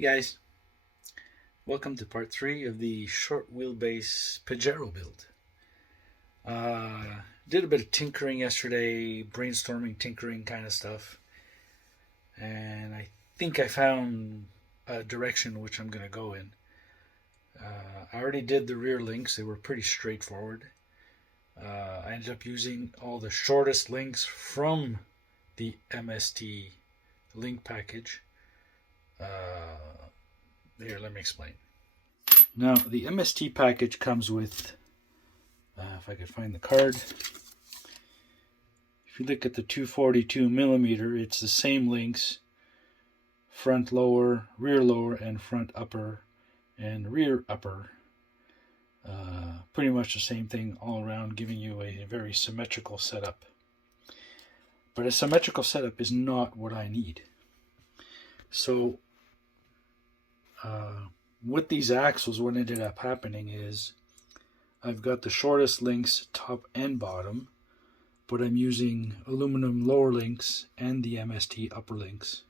Hey guys, welcome to part 3 of the short wheelbase Pajero build. Did a bit of tinkering yesterday, brainstorming, tinkering kind of stuff, and I think I found a direction which I'm going to go in. I already did the rear links, they were pretty straightforward. I ended up using all the shortest links from the MST link package. Here, let me explain. Now, the MST package comes with, if I could find the card, if you look at the 242mm, it's the same links, front lower, and front upper, and rear upper. Pretty much the same thing all around, giving you a very symmetrical setup. But a symmetrical setup is not what I need. So, with these axles, what ended up happening is I've got the shortest links top and bottom, but I'm using aluminum lower links and the MST upper links.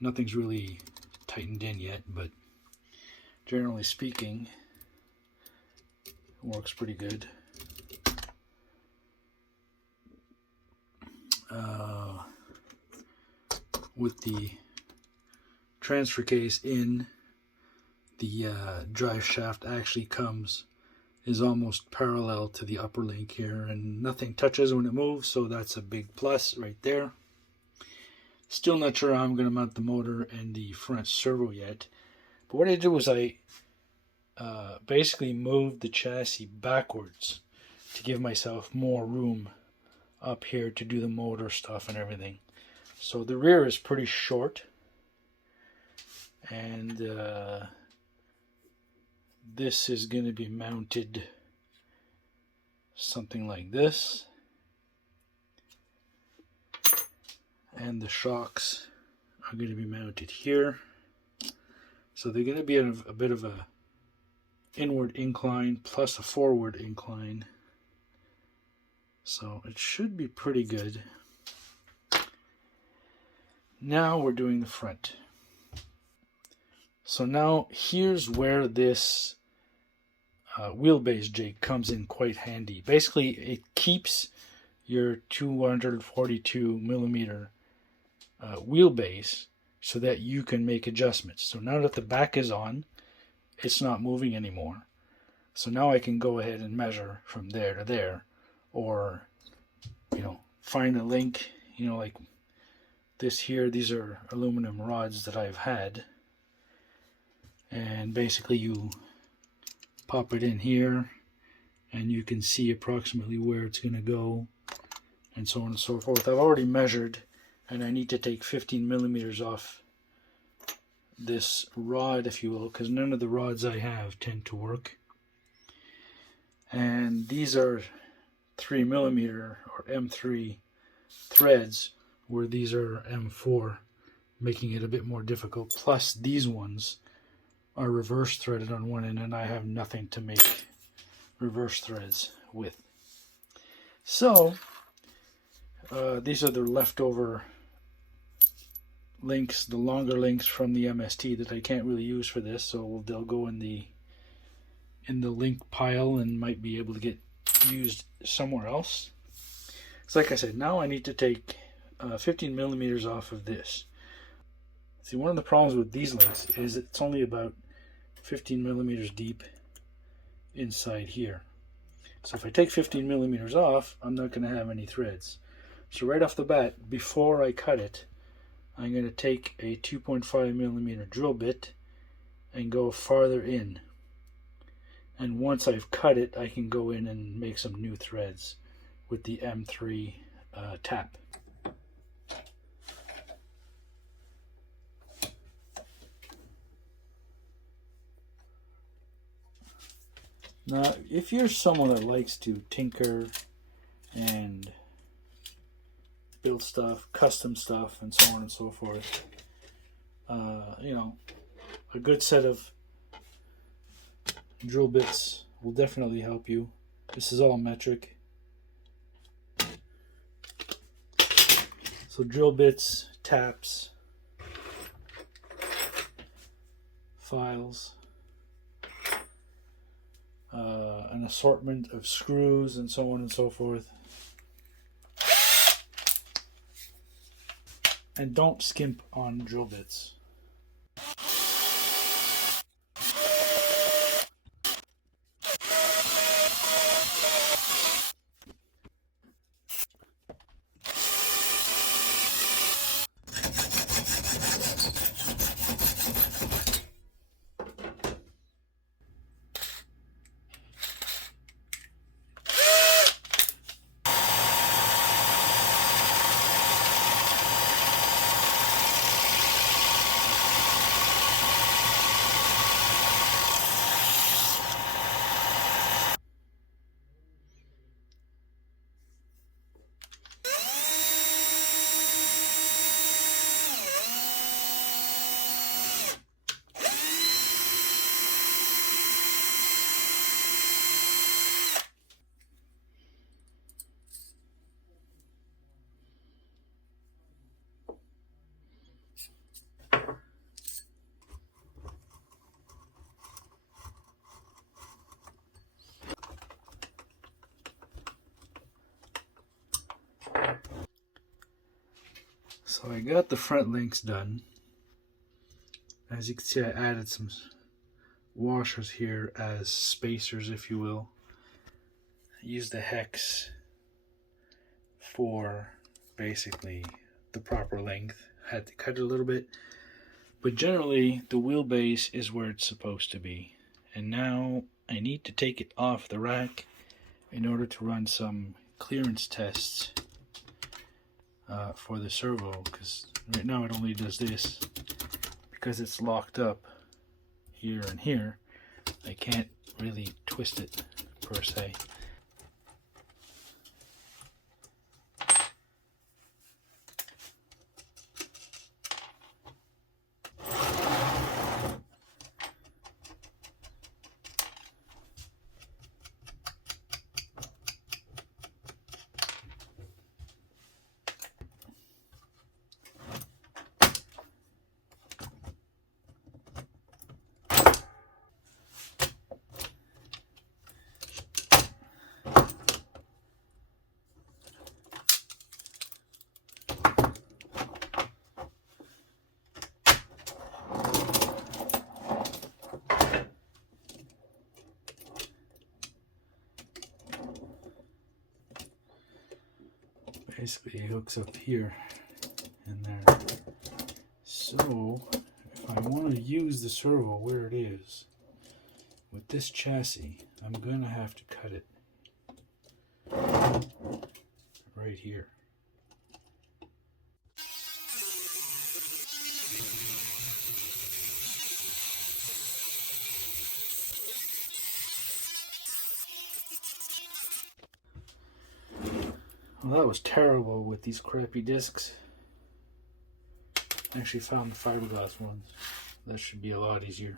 Nothing's really tightened in yet, but generally speaking, it works pretty good. With the transfer case in, the drive shaft actually is almost parallel to the upper link here, and nothing touches when it moves, so that's a big plus right there. Still not sure how I'm going to mount the motor and the front servo yet, but what I did was I basically moved the chassis backwards to give myself more room up here to do the motor stuff and everything. So the rear is pretty short, and this is going to be mounted something like this, and the shocks are going to be mounted here. So they're going to be a bit of a inward incline plus a forward incline, so it should be pretty good. Now we're doing the front. So now here's where this wheelbase jig comes in quite handy. Basically, it keeps your 242mm wheelbase so that you can make adjustments. So now that the back is on, it's not moving anymore. So now I can go ahead and measure from there to there, or find a link, like this here. These are aluminum rods that I've had, and basically you pop it in here and you can see approximately where it's going to go, and so on and so forth. I've already measured, and I need to take 15mm off this rod, if you will, because none of the rods I have tend to work. And these are 3mm or M3 threads, where these are M4, making it a bit more difficult. Plus these ones are reverse threaded on one end, and I have nothing to make reverse threads with. So these are the leftover links, the longer links from the MST that I can't really use for this, so they'll go in the link pile and might be able to get used somewhere else. So like I said, now I need to take 15mm off of this. See, one of the problems with these links is it's only about 15mm deep inside here. So if I take 15mm off, I'm not going to have any threads. So right off the bat, before I cut it, I'm going to take a 2.5mm drill bit and go farther in. And once I've cut it, I can go in and make some new threads with the M3 tap. Now, if you're someone that likes to tinker and build stuff, custom stuff, and so on and so forth, a good set of drill bits will definitely help you. This is all metric. So drill bits, taps, files, an assortment of screws, and so on and so forth. And don't skimp on drill bits. So I got the front links done. As you can see, I added some washers here as spacers, if you will. I used the hex for basically the proper length. I had to cut it a little bit, but generally the wheelbase is where it's supposed to be. And now I need to take it off the rack in order to run some clearance tests for the servo, because right now it only does this. Because it's locked up here and here, I can't really twist it per se. Basically it hooks up here and there. So if I want to use the servo where it is with this chassis, I'm going to have to cut it right here. Well, that was terrible with these crappy discs. I actually found the fiberglass ones. That should be a lot easier.